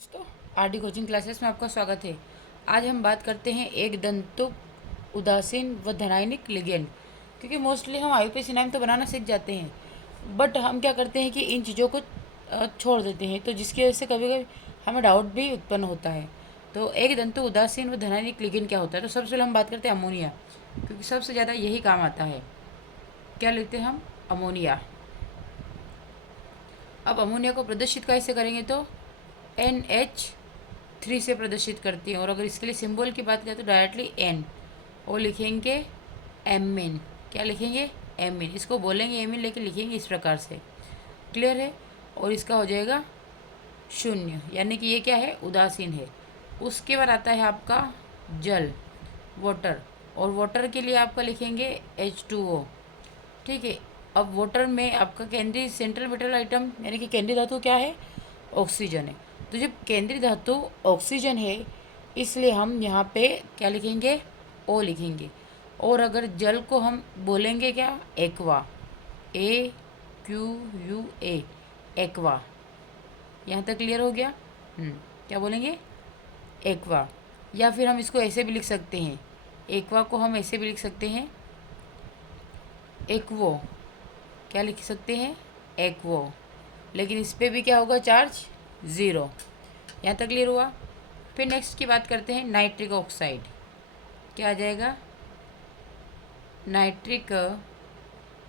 दोस्तों, RD coaching classes में आपका स्वागत है। आज हम बात करते हैं एक दंतुक, उदासीन व धनायनिक लिगेंड। क्योंकि मोस्टली हम आईयूपीएसी नाम तो बनाना सीख जाते हैं, बट हम क्या करते हैं कि इन चीज़ों को छोड़ देते हैं, तो जिसकी वजह से कभी कभी हमें डाउट भी उत्पन्न होता है। तो एक दंतुक, उदासीन व धनायनिक लिगेंड क्या होता है? तो सबसे पहले हम बात करते हैं अमोनिया, क्योंकि सबसे ज़्यादा यही काम आता है। क्या लिखते हैं हम? अमोनिया। अब अमोनिया को प्रदर्शित कैसे करेंगे? तो NH3 से प्रदर्शित करती है। और अगर इसके लिए सिंबल की बात करें तो डायरेक्टली N और लिखेंगे एमिन। क्या लिखेंगे? एमिन। इसको बोलेंगे एमिन, लेकिन लिखेंगे इस प्रकार से। क्लियर है? और इसका हो जाएगा शून्य, यानी कि ये क्या है? उदासीन है। उसके बाद आता है आपका जल, वाटर। और वाटर के लिए आपका लिखेंगे H2O। ठीक है। अब वाटर में आपका केंद्रीय सेंट्रल मेटल आइटम यानी कि केंद्रीय धातु क्या है? ऑक्सीजन है। तो जब केंद्रीय धातु ऑक्सीजन है, इसलिए हम यहाँ पे क्या लिखेंगे? ओ लिखेंगे। और अगर जल को हम बोलेंगे क्या? एक्वा। AQUA, aqua. यहाँ तक क्लियर हो गया? क्या बोलेंगे? एक्वा। या फिर हम इसको ऐसे भी लिख सकते हैं, एक्वा को हम ऐसे भी लिख सकते हैं, एक्वो। क्या लिख सकते हैं? एक्वो। लेकिन इस पर भी क्या होगा? चार्ज 0। यहाँ तक क्लियर हुआ? फिर नेक्स्ट की बात करते हैं नाइट्रिक ऑक्साइड। क्या आ जाएगा? Nitric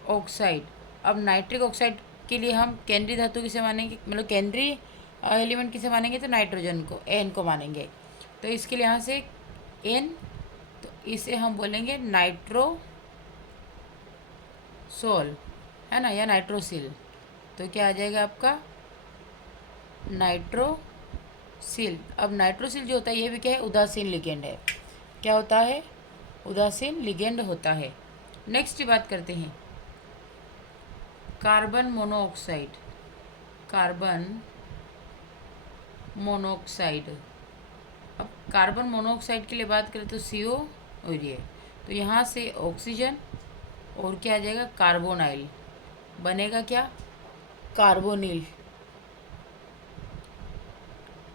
oxide. अब नाइट्रिक ऑक्साइड के लिए हम केंद्रीय धातु किसे मानेंगे, मतलब केंद्रीय एलिमेंट किसे मानेंगे? तो नाइट्रोजन को, N को मानेंगे। तो इसके लिए यहाँ से N, तो इसे हम बोलेंगे नाइट्रोसोल, है ना, या नाइट्रोसिल। तो क्या आ जाएगा आपका? नाइट्रोसिल। अब नाइट्रोसिल जो होता है ये भी क्या है? उदासीन लिगेंड है। क्या होता है? उदासीन लिगेंड होता है। नेक्स्ट की बात करते हैं कार्बन मोनोऑक्साइड। Carbon monoxide. अब कार्बन मोनोऑक्साइड के लिए बात करें तो CO और ये, तो यहाँ से ऑक्सीजन और क्या आ जाएगा? कार्बोनाइल। बनेगा क्या? कार्बोनिल।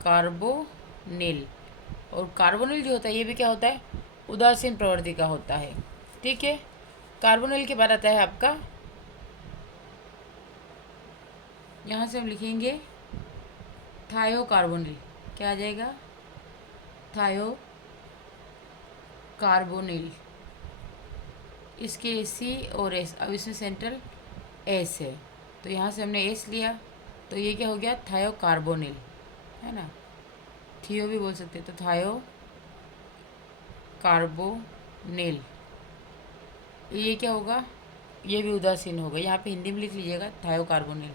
कार्बोनिल। और कार्बोनिल जो होता है ये भी क्या होता है? उदासीन प्रवृत्ति का होता है। ठीक है। कार्बोनिल के बाद आता है आपका, यहाँ से हम लिखेंगे थायोकार्बोनिल। क्या आ जाएगा? थायो कार्बोनिल। इसके लिए C और S। अब इसमें सेंट्रल S है, तो यहाँ से हमने S लिया, तो ये क्या हो गया? थायोकार्बोनिल, है ना। थियो भी बोल सकते हैं, तो थायो कार्बोनिल। ये क्या होगा? ये भी उदासीन होगा। यहाँ पे हिंदी में लिख लीजिएगा थायोकार्बोनिल,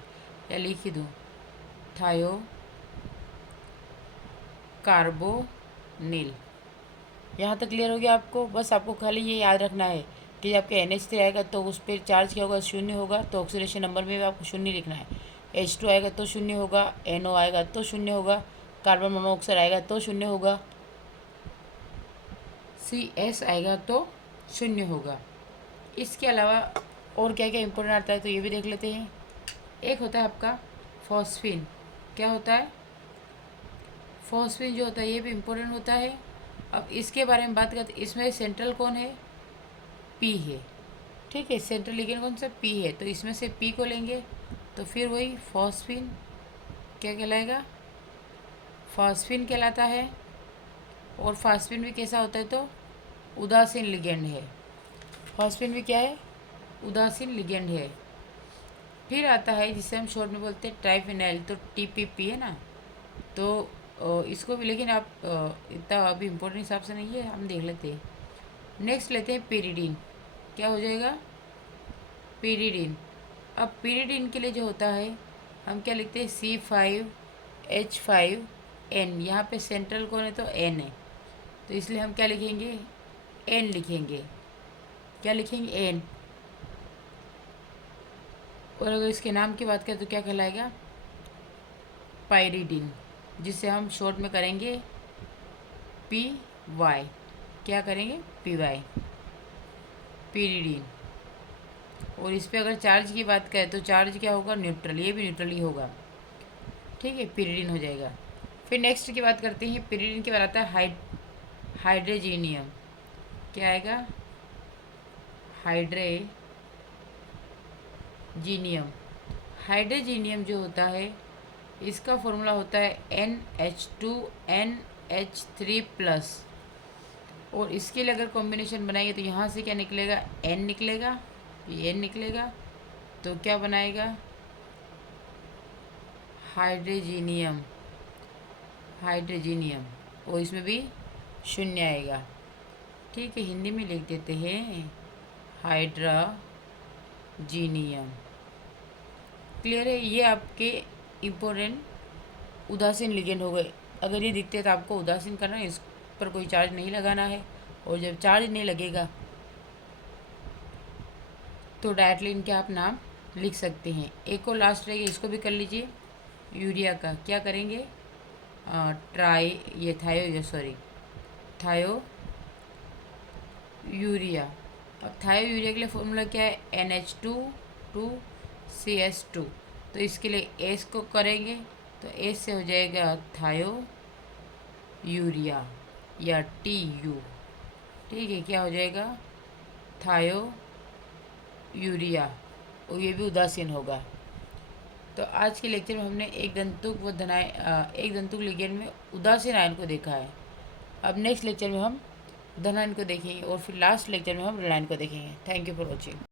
या लिख ही दूँ थायो कार्बोनिल। यहाँ तक क्लियर हो गया आपको? बस आपको खाली ये याद रखना है कि आपके NH3 आएगा तो उस पर चार्ज क्या होगा? शून्य होगा। तो ऑक्सीडेशन नंबर में भी आपको शून्य लिखना है। H2 आएगा तो शून्य होगा, NO आएगा तो शून्य होगा, कार्बन मोनोऑक्साइड आएगा तो शून्य होगा, CS आएगा तो शून्य होगा। इसके अलावा और क्या क्या इंपॉर्टेंट आता है तो ये भी देख लेते हैं। एक होता है आपका फॉस्फीन। क्या होता है? फॉस्फीन जो होता है ये भी इम्पोर्टेंट होता है। अब इसके बारे में बात करते, इसमें सेंट्रल कौन है? P है। ठीक है, सेंट्रल लिगेंड कौन सा? P है, तो इसमें से P को लेंगे, तो फिर वही फॉस्फीन क्या कहलाएगा? फॉस्फीन कहलाता है। और फॉस्फीन भी कैसा होता है? तो उदासीन लिगेंड है। फॉस्फीन भी क्या है? उदासीन लिगेंड है। फिर आता है जिसे हम शॉर्ट में बोलते हैं ट्राइफिनाइल, तो TPP है ना। तो इसको भी, लेकिन आप इतना अभी इम्पोर्टेंट हिसाब से नहीं है, हम देख लेते हैं। नेक्स्ट लेते हैं पेरिडीन। क्या हो जाएगा? पेरिडीन। अब पेरिडीन के लिए जो होता है हम क्या लिखते हैं? C5H5N। यहाँ पे सेंट्रल कौन है? तो N है, तो इसलिए हम क्या लिखेंगे? N लिखेंगे। क्या लिखेंगे? N। और अगर इसके नाम की बात करें तो क्या कहलाएगा? पायरिडीन, जिसे हम शॉर्ट में करेंगे PY। क्या करेंगे? PY, pyridine. और इस पे अगर चार्ज की बात करें तो चार्ज क्या होगा? न्यूट्रल। ये भी न्यूट्रल ही होगा। ठीक है, पेरिडीन हो जाएगा। फिर नेक्स्ट की बात करते हैं, पिरीडीन के बाद आता है हाइड्रोजीनियम। क्या आएगा? हाइड्रोजीनियम। हाइड्रोजीनियम जो होता है इसका फॉर्मूला होता है NH2NH3+। और इसके लिए अगर कॉम्बिनेशन बनाएंगे तो यहाँ से क्या निकलेगा? N निकलेगा, ये N निकलेगा, तो क्या बनाएगा? हाइड्रोजीनियम। हाइड्रोजीनियम, और इसमें भी शून्य आएगा। ठीक है, हिंदी में लिख देते हैं हाइड्रोजीनियम। क्लियर है? ये आपके इम्पोर्टेंट उदासीन लिगेंड हो गए। अगर ये दिखते तो आपको उदासीन करना है, इस पर कोई चार्ज नहीं लगाना है। और जब चार्ज नहीं लगेगा तो डायरेक्टली इनके आप नाम लिख सकते हैं। एक और लास्ट रहेगा, इसको भी कर लीजिए। यूरिया का क्या करेंगे? थायो यूरिया। अब थायो यूरिया के लिए फॉर्मूला क्या है? NH2 तो इसके लिए एस को करेंगे तो एस से हो जाएगा थायो यूरिया या TU। ठीक है, क्या हो जाएगा? थायो यूरिया, और ये भी उदासीन होगा। तो आज के लेक्चर में हमने एक दंतुक लिगेंड में उदासीन आयन को देखा है। अब नेक्स्ट लेक्चर में हम धनायन को देखेंगे और फिर लास्ट लेक्चर में हम ऋणायन को देखेंगे। Thank you for watching.